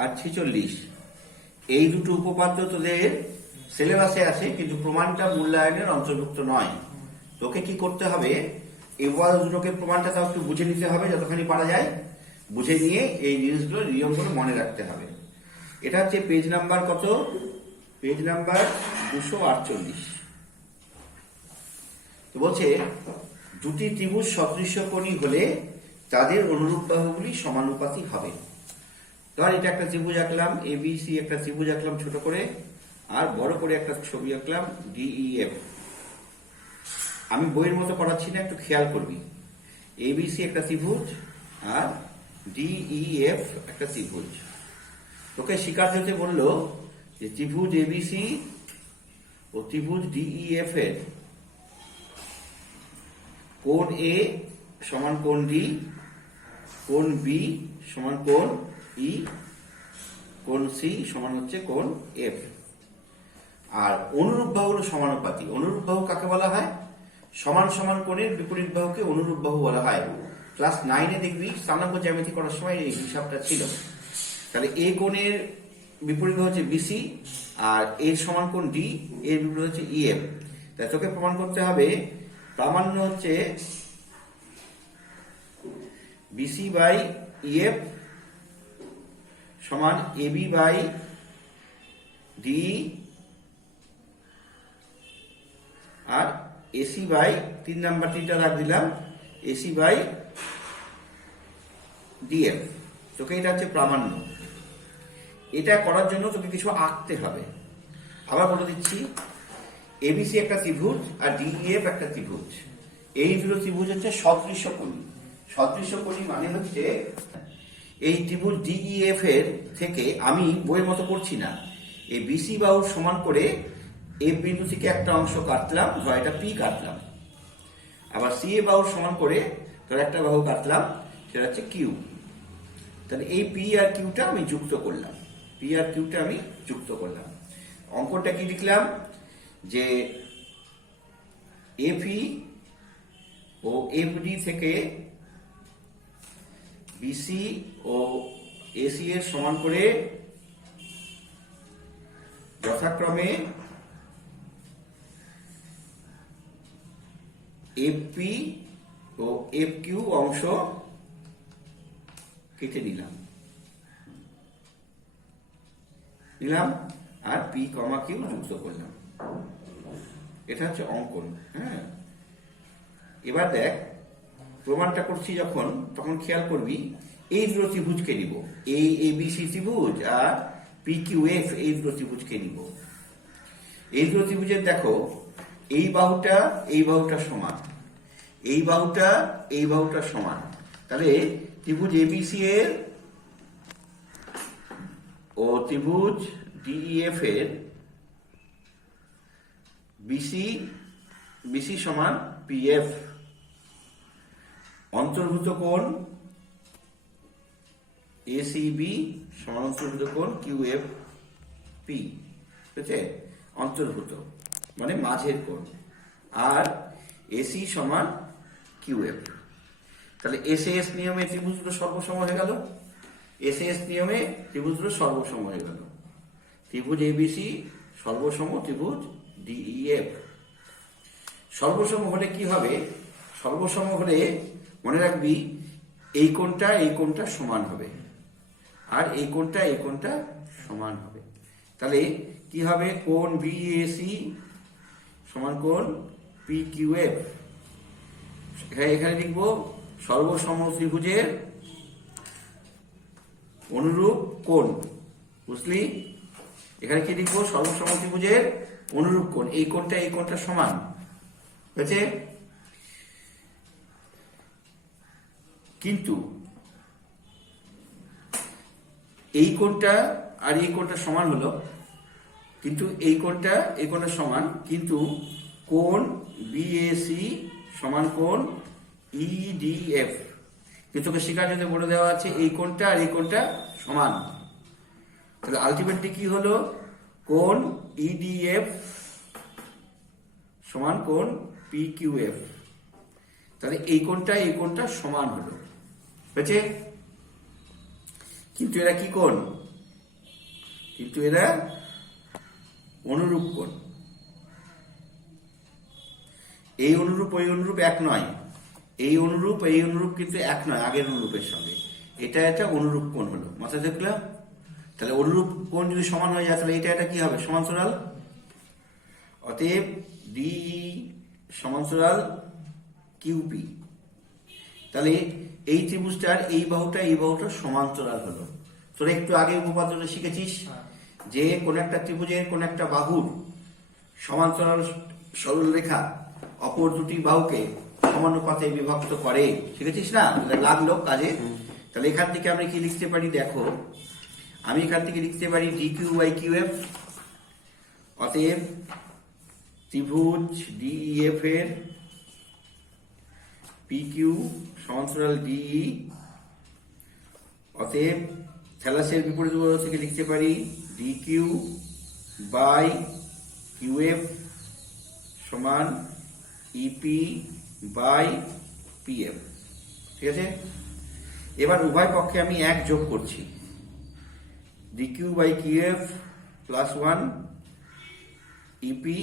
আর 46, এই দুটো উপপাদ্য তোদের সিলেবাসে আছে, কিন্তু প্রমাণটা মূল্যায়নের অন্তর্ভুক্ত নয়। তোকে কি করতে হবে, এই দুটোকে প্রমাণটা তাও একটু বুঝে নিতে হবে, যতখানি পারা যায় বুঝে নিয়ে এই জিনিসগুলো নিয়মগুলো মনে রাখতে হবে। এটা হচ্ছে পেজ নাম্বার কত, পেজ নাম্বার 248। তো বলছে দুটি ত্রিভুজ সদৃশ্যকোণী হলে তাদের অনুরূপ বাহুগুলি সমানুপাতি হবে। ধর এটা একটা ত্রিভুজ আঁকলাম, এবিসি একটা ত্রিভুজ আঁকলাম ছোট করে, আর বড় করে একটা ছবি আঁকলাম ডিইএফ। আমি বইয়ের মতো করাচ্ছি না, একটু খেয়াল করবি। এবিসি একটা ত্রিভুজ আর ডিইএফ একটা ত্রিভুজ। তোকে স্বীকার হতে বললো যে ত্রিভুজ এবিসি ও ত্রিভুজ ডিইএফ এর কোণ এ সমান কোণ ডি, কোণ বি সমান কোণ ই, কোণ সি সমান হচ্ছে কোণ এফ। আর অনুরূপ বাহু হলো সমানুপাতি। অনুরূপ বাহু কাকে বলা হয়? সমান সমান কোণের বিপরীত বাহুকে অনুরূপ বাহু বলা হয়। ক্লাস 9-এ দেখবি স্থানাঙ্ক জ্যামিতি করার সময় এই হিসাবটা ছিল। তাহলে এ কোণের বিপরীত হচ্ছে বিসি, আর এর সমান কোণ ডি, এর বিপরীত হচ্ছে ইএফ। তাই তোকে প্রমাণ করতে হবে প্রামাণ্য হচ্ছে বিসি বাই ইএফ সমান এবি বাই ডি, আর এসি বাই 3 নাম্বারটিটা রাখ দিলাম এসি বাই ডিএফ। তোকে এটা হচ্ছে প্রামাণ্য। এটা করার জন্য তোকে কিছু আঁকতে হবে। আবার বলে দিচ্ছি, এবিসি একটা ত্রিভুজ আর ডিইএফ একটা ত্রিভুজ। এই দুটো ত্রিভুজ হচ্ছে সদৃশ্যকোণী। সদৃশ্যকোণী মানে হচ্ছে এই ত্রিভুজ ডিইএফ এর থেকে আমি বইয়ের মতো করছি না, এই বিসি বাহুর সমান করে এফ বিন্দু থেকে একটা অংশ কাটলাম, ধর এটা পি কাটলাম। আবার সি এ বাহুর সমান করে ধর একটা বাহু কাটলাম, সেটা হচ্ছে কিউ। তাহলে এই পি আর কিউটা আমি যুক্ত করলাম, পি আর কিউটা আমি যুক্ত করলাম। অঙ্কটা কি লিখলাম যে এফই ও এফডি থেকে বিসি ও এসি এর সমান করে যথাক্রমে এফপি ও এফ কিউ অংশ কেটে নিলাম, আর পি কমা কিউ যুক্ত করলাম। এটা হচ্ছে অঙ্কন। হ্যাঁ, এবার দেখ প্রমাণটা করছি যখন, তখন খেয়াল করবি এই দুটো ত্রিভুজকে নিব, এই এবিসি ত্রিভুজ আর পি কিউ এফ, এই দুটো ত্রিভুজকে নিব। এই দুটো ত্রিভুজের দেখো এই বাহুটা সমান, এই বাহুটা সমান। তাহলে ত্রিভুজ এবিসি এর ও ত্রিভুজ ডিইএফ এর বিসি সমান পিএফ, অন্তর্ভুত কোণ এসিবি সমান অন্তর্ভুত কোণ কিউএফ পি, ঠিক আছে? অন্তর্ভুত মানে মাঝের কোণ, আর এসি সমান কিউএফ। তাহলে এসএস নিয়মে ত্রিভুজগুলো সর্বসম হয়ে গেল, এসএস নিয়মে ত্রিভুজগুলো সর্বসম হয়ে গেল। ত্রিভুজ এবিসি সর্বসম ত্রিভুজ ডিইএফ। সর্বসম হলে কি হবে? সর্বসম হলে মনে রাখবি এই কোণটা সমান হবে, আর এই কোণটা সমান হবে। তাহলে কি হবে? কোণ বিএসি সমান কোণ পি কিউএফ। এখানে লিখব সর্বসম ত্রিভুজের অনুরূপ কোণ, বুঝলি? এখানে কি লিখবো? সর্বসম ত্রিভুজের অনুরূপ কোণ। এই কোণটা সমান হয়েছে, কিন্তু এই কোণটা আর এই কোণটা সমান হলো, কিন্তু এই কোণটা সমান, কিন্তু কোণ বিএসি সমান কোণ ইডিএফ। কিন্তু তোকে স্বীকার যদি বলে দেওয়া আছে এই কোণটা আর এই কোণটা সমান, তাহলে আলটিমেটলি কি হলো? কোণ ইডিএফ সমান কোণ পি কিউএফ। তাহলে এই কোণটা সমান হলো, হয়েছে? কিন্তু এরা কি কোণ? কিন্তু এরা অনুরূপ কোণ। এই অনুরূপ ওই অনুরূপ এক নয়, এই অনুরূপ কিন্তু এক নয় আগের অনুরূপের সঙ্গে। এটা একটা অনুরূপ কোণ হলো, মাথায় দেখলাম। তাহলে অনুরূপ কোণ যদি সমান হয়ে যায় তাহলে এটা কি হবে? সমান্তরাল। অতএব ডিই সমান্তরাল কিউপি। তাহলে এই ত্রিভুজটার এই বাহুটা সমান্তরাল হলো। তোরা একটু আগে উপপাদ্যটা শিখেছিস যে কোন একটা ত্রিভুজের কোন একটা বাহুর সমান্তরাল সরল রেখা অপর দুটি বাহুকে সমানুপাতে বিভক্ত করে, শিখেছিস না? লাগলো কাজে। তাহলে এখান থেকে আমরা কি লিখতে পারি দেখো, আমি এখান থেকে লিখতে পারি D Q by Q F. অতএব ত্রিভুজ ডিইএফ এর পি কিউ সমান্তরাল ডিই। অতএব থ্যালাসের বিপরীত বাহু থেকে লিখতে পারি D Q by Q F সমান ইপি বাই পি এফ। ঠিক আছে, এবার উভয় পক্ষে আমি এক যোগ করছি, D Q by Q F plus 1 EP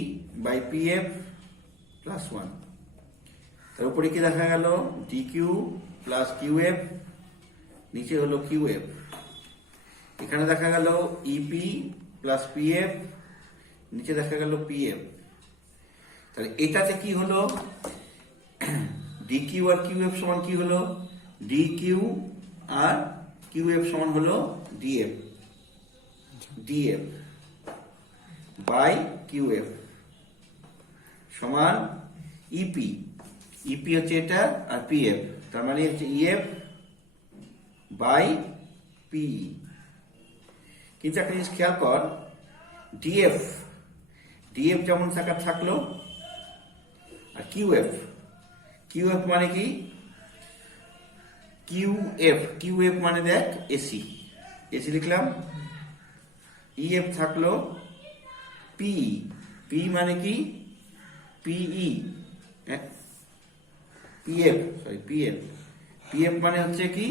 by P F plus 1। তার উপরে কি দেখা গেল? D Q plus Q F, নিচে হলো কিউ এফ। এখানে দেখা গেল ইপি প্লাস পি এফ, নিচে দেখা গেল পি এফ। তাহলে এটাতে কি হলো? ডি কিউ আর কিউ এফ সমান কি হলো? ডি কিউ আর কিউ এফ সমান হলো DF, DF by Q F সমান ইপি। ইপি হচ্ছে এটা আর পি এফ, তার মানে হচ্ছে ইএফ বাই পিই। কিন্তু একটা জিনিস খেয়াল কর, ডিএফ ডিএফ যেমন থাকলো আর কিউএফ মানে কি? কিউএফ মানে দেখ এসি লিখলাম। ইএফ থাকলো পি মানে কি? পিই। পিএফ মানে হচ্ছে কি?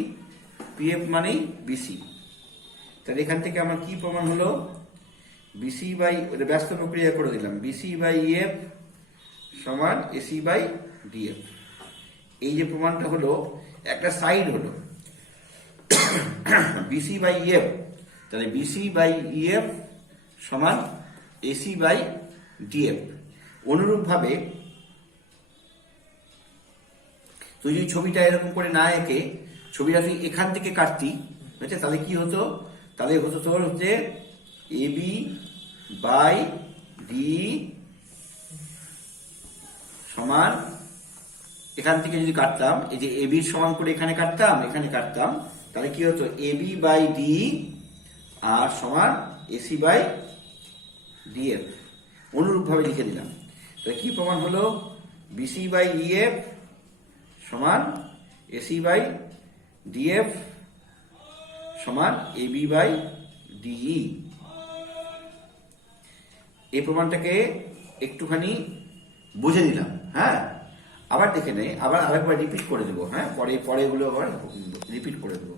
পিএফ মানেই বিসি। তাহলে এখান থেকে আমার কি প্রমাণ হলো? বিসি বাই, ব্যস্ত প্রক্রিয়া করে দিলাম, বিসি বাই ইএফ সমান এসি বাই ডিএফ। এই যে প্রমাণটা হলো একটা সাইড হলো বিসি বাই ইএফ। তাহলে বিসি বাই ইএফ সমান এসি বাই ডিএফ। অনুরূপ ভাবে তুই যদি ছবিটা এরকম করে না এঁকে ছবিটা তুই এখান থেকে কাটতি, বুঝছে? তাহলে কি হতো? তাহলে হতো তোর হচ্ছে এবি বাই ডি সমান, এখান থেকে যদি কাটতাম, এই যে এবি সমান করে এখানে কাটতাম, তাহলে কি হতো? এবি বাই ডি আর সমান এসি বাই ডিএফ। অনুরূপ ভাবে লিখে দিলাম। তাহলে কি প্রমাণ হলো? বিসি বাই ইএফ সমান এসি বাই ডিএফ সমান এবি বাই ডিই। এই প্রমাণটাকে একটুখানি বুঝে দিলাম। হ্যাঁ, আবার দেখে নে, আবার আরেকবার রিপিট করে দেবো। হ্যাঁ, পরে গুলো আবার রিপিট করে দেবো।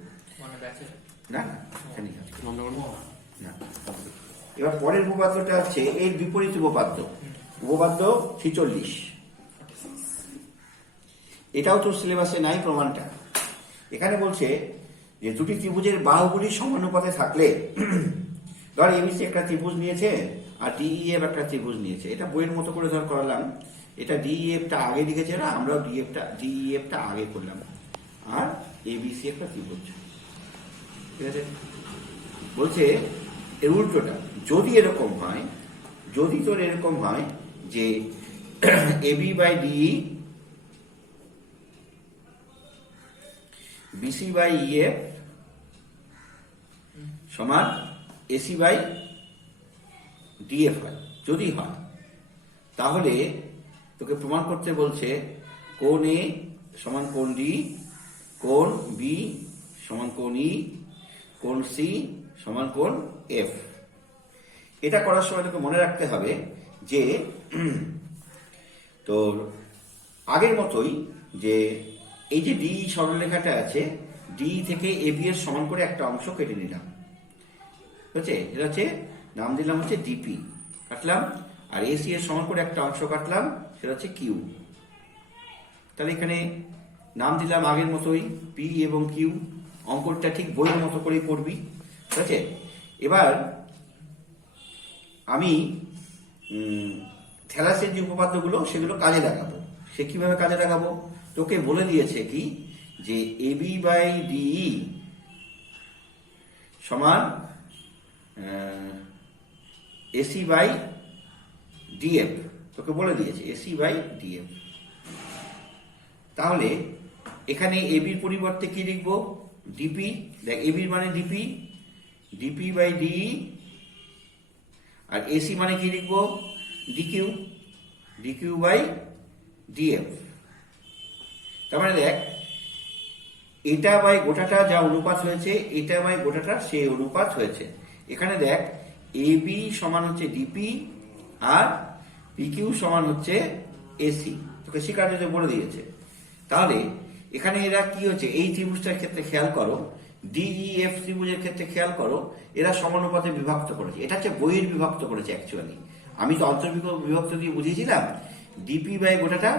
না, এবার পরের উপপাদ্যটা হচ্ছে এর বিপরীত উপপাদ্য 46। এটাও তোর সিলেবাসে নাই প্রমাণটা। এখানে বলছে যে দুটি ত্রিভুজের বাহুগুলি সমানুপাতে থাকলে, ধর এবিসি একটা ত্রিভুজ নিয়েছে আর ডিইএফ একটা ত্রিভুজ নিয়েছে। এটা বইয়ের মতো করে ধর করালাম। এটা ডিইএফটা আগে লিখেছে না, আমরাও ডিইএফটা আগে করলাম। আর এবিসি একটা ত্রিভুজ, ঠিক আছে? বলছে এর উল্টোটা, যদি তোর এরকম হয় যে AB by DE BC by EF সমান এসি বাই ডিএফ হয়, যদি হয়, তাহলে তোকে প্রমাণ করতে বলছে কোণ এ সমান কোণ ডি, কোণ বি সমান কোণ ই, কোণ সি সমান কোণ এফ। এটা করার সময় তোকে মনে রাখতে হবে যে তোর আগের মতোই যে এই যে ডি সরলরেখাটা আছে, ডি থেকে এবি এর সমান করে একটা অংশ কেটে নিলাম। হচ্ছে এটা হচ্ছে নাম দিলাম হচ্ছে ডিপি, কাটলাম। আর এসি এর সমান করে একটা অংশ কাটলাম, সেটা হচ্ছে কিউ। তাহলে এখানে নাম দিলাম আগের মতোই পি এবং কিউ। অঙ্কটা ঠিক বইয়ের মতো করেই করবি, ঠিক আছে? এবার আমি থ্যালাসের যে উপপাদ্যগুলো সেগুলো কাজে লাগাবো। সে কিভাবে কাজে লাগাবো? তোকে বলে দিয়েছে কি যে এবি বাই ডিই সমান এসি বাই ডিএফ, তোকে বলে দিয়েছে এসি বাই ডিএফ। তাহলে এখানে এবির পরিবর্তে কি লিখব? ডিপি। দেখ এবির মানে ডিপি, ডিপি বাই ডিই। আর এসি মানে কি লিখব? DQ, DQ by DF. তার মানে দেখ এটা বাই গোটাটা যা অনুপাত হয়েছে, এটা বাই গোটাটা সেই অনুপাত হয়েছে। এখানে দেখ এবি সমান হচ্ছে ডিপি আর পিকিউ সমান হচ্ছে এসি, তোকে শিকার্যতে বলে দিয়েছে। তাহলে এখানে এরা কি হচ্ছে, এই ত্রিভুজটার ক্ষেত্রে খেয়াল করো, ডিইএফ ত্রিভুজের ক্ষেত্রে খেয়াল করো, এরা সমানুপাতে বিভক্ত করেছে। এটা হচ্ছে বইয়ের বিভক্ত করেছে অ্যাকচুয়ালি। আমি তো অন্তর্বিভক্ত দিয়ে বুঝিয়েছিলাম ডিপি বাই গোটাটা,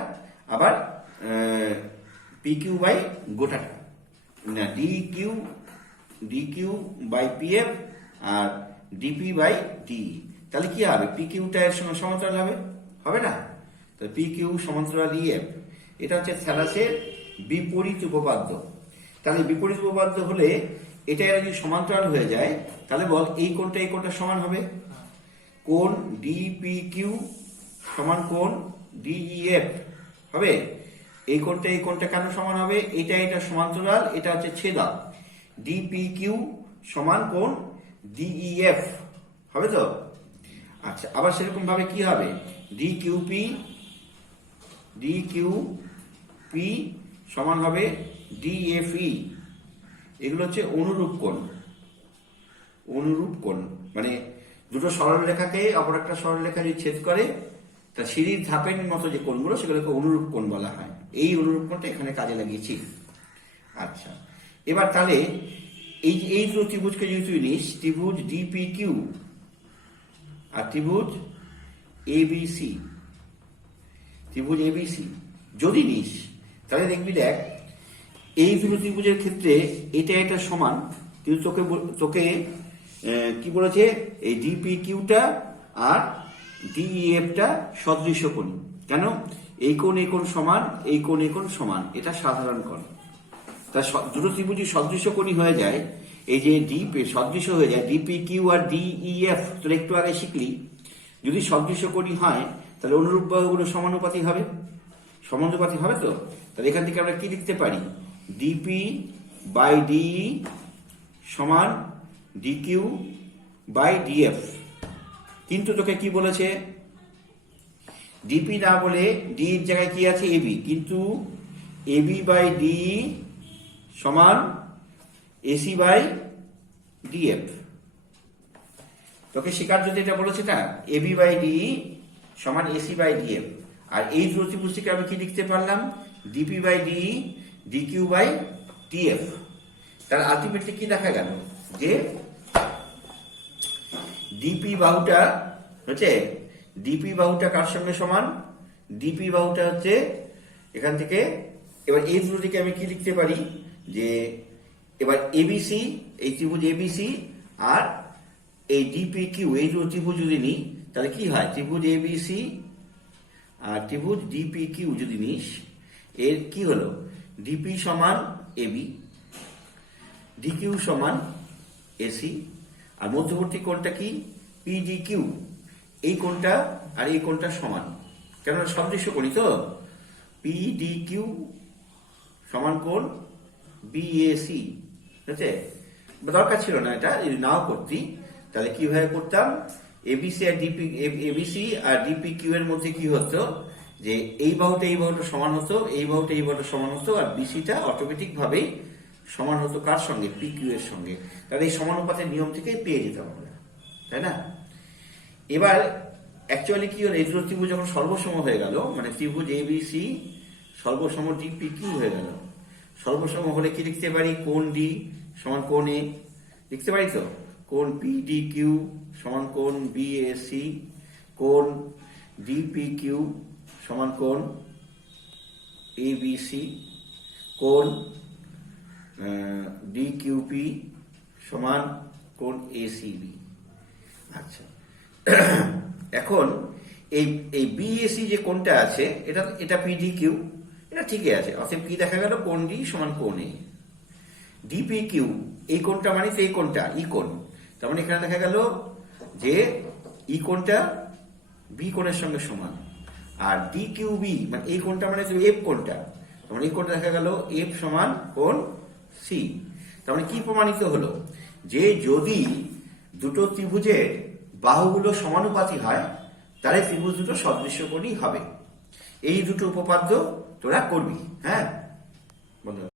আবার পিকিউ বাই গোটাটা, না ডিকিউ, ডিকিউ বাই পিএফ আর ডিপি বাই ডিই। তাহলে কি হবে? পিকিউটা এর সঙ্গে সমান্তরাল হবে, হবে না? তো পিকিউ সমান্তরাল ইএফ। এটা হচ্ছে থ্যালাসের বিপরীত উপপাদ্য। তাহলে বিপরীত উপপাদ্য হলে এটা এরা যদি সমান্তরাল হয়ে যায়, তাহলে বল এই কোণটা সমান হবে। কোণ ডিপিকিউ সমান কোণ ডিইএফ হবে। এই কোণটা কেন সমান হবে? এটা সমান্তরাল, এটা হচ্ছে ছেদক। ডিপিকিউ সমান কোণ ডিইএফ হবে তো? আচ্ছা, আবার সেরকম ভাবে কি হবে? ডিকিউপি সমান হবে ডিএফই। এগুলো হচ্ছে অনুরূপ কোণ। অনুরূপ কোণ মানে দুটো সরলরেখাকে অপর একটা সরলরেখা যদি ছেদ করে, তা সিঁড়ির ধাপের মতো যে কোণগুলো সেগুলোকে অনুরূপ কোণ বলা হয়। এই অনুরূপ কোণটা এখানে কাজে লাগিয়েছি। আচ্ছা, এবার তাহলে এই দুটো ত্রিভুজকে যদি তুই নিস, ত্রিভুজ ডিপিকিউ আর ত্রিভুজ এবিসি, ত্রিভুজ এবিসি যদি নিস, তাহলে দেখবি দেখ এই দুটো ত্রিভুজের ক্ষেত্রে এটা সমান, কিন্তু তোকে কি বলেছে? এই ডিপিকিউটা আর ডিইএফটা সদৃশ্য কোণ। কেন? এই কোণ সমান, এই কোণ সমান, এটা সাধারণ কোণ। তা দুটো ত্রিভুজই সদৃশ্য কোণই হয়ে যায়। এই যে ডিপি সদৃশ্য হয়ে যায়, ডিপিকিউ আর ডিইএফ তোর একটু আগে শিখলি। যদি সদৃশ্য কোণই হয় তাহলে অনুরূপ বাহুগুলো সমানুপাতি হবে, সমানুপাতি হবে তো? তাহলে এখান থেকে আমরা কি লিখতে পারি? ডিপি বাই ডিই সমান ডিকিউ বাই ডিএফ। কিন্তু তোকে কি বলেছে? ডিপি না বলে ডি এর জায়গায় কি আছে? এবি। কিন্তু এবি বাই ডিই সমান এসি বাই ডিএফ। তোকে শিকার্যতে এটা বলেছে না, এবি বাই ডিই সমান এসি বাই ডিএফ। আর এই দুটো ত্রিভুজটিকে আমি কি লিখতে পারলাম? DP by DE DQ by DF. তাহলে আলটিমেটলি কি দেখা গেল? যে ডিপি বাহুটা হচ্ছে, ডিপি বাহুটা কার সঙ্গে সমান? ডিপি বাহুটা হচ্ছে এখান থেকে। এবার এই দুটোটিকে আমি কি লিখতে পারি? যে এবার এবিসি, এই ত্রিভুজ এবিসি আর এই ডিপিকিউ, এই দুটো ত্রিভুজ যদি নিই তাহলে কি হয়? ত্রিভুজ এবিসি আর ত্রিভুজ ডিপিকিউ যদি নিস, এর কি হলো? ডিপি সমান এবি, ডিকিউ সমান এসি, আর মধ্যবর্তী কোণটা কি? পিডিকিউ। এই কোণটা আর এই কোণটা সমান, কেননা সদৃশ্য কোণই তো। পিডিকিউ সমান কোণ বিএসি। ঠিক আছে? দরকার ছিল না এটা, যদি নাও করতি তাহলে কিভাবে করতাম? এবিসি আর ডিপিকিউ এর মধ্যে কি হতো? যে এই বাহুটা সমান হতো, এই বাহুটা সমান হতো, আর বিসিটা অটোমেটিক ভাবেই সমান হতো কার সঙ্গে? পিকিউ এর সঙ্গে। তাহলে এই সমানুপাতের নিয়ম থেকে পেয়ে যেতাম আমরা, তাই না? এবার অ্যাকচুয়ালি কি হলো? এই দুটো ত্রিভুজ যখন সর্বসম হয়ে গেল, মানে ত্রিভুজ এবিসি সর্বসম ডিপিকিউ হয়ে গেল। সর্বসম হলে কি লিখতে পারি? কোণ ডি সমান কোণ এ লিখতে পারি তো? কোণ পিডিকিউ সমান কোণ বিএসি, কোণ ডিপিকিউ সমান কোণ এবিসি, কোণ ডিকিউপি সমান কোণ এসিবি। আচ্ছা, এখন এই বিএসি যে কোণটা আছে এটা পিডিকিউ, এটা ঠিকই আছে, অতএব কি দেখা গেল, কোণ ডি সমান কোণ এ। ডিপিকিউ এই কোণটা মানে এই কোণটা ই কোণ, তার মানে এখানে দেখা গেল যে ই কোণটা বি কোণের সঙ্গে সমান। আর ডিকিউবি মানে এই কোণটা মানে এফ কোণটা, তার মানে এই কোণটা দেখা গেল এফ সমান কোণ সি। তার মানে কি প্রমাণিত হলো, যে যদি দুটো ত্রিভুজের বাহুগুলো সমানুপাতি হয় তাহলে ত্রিভুজ দুটো সদৃশ্যকোণী হবে। এই দুটো উপপাদ্য তোরা করবি। হ্যাঁ বন্ধুরা।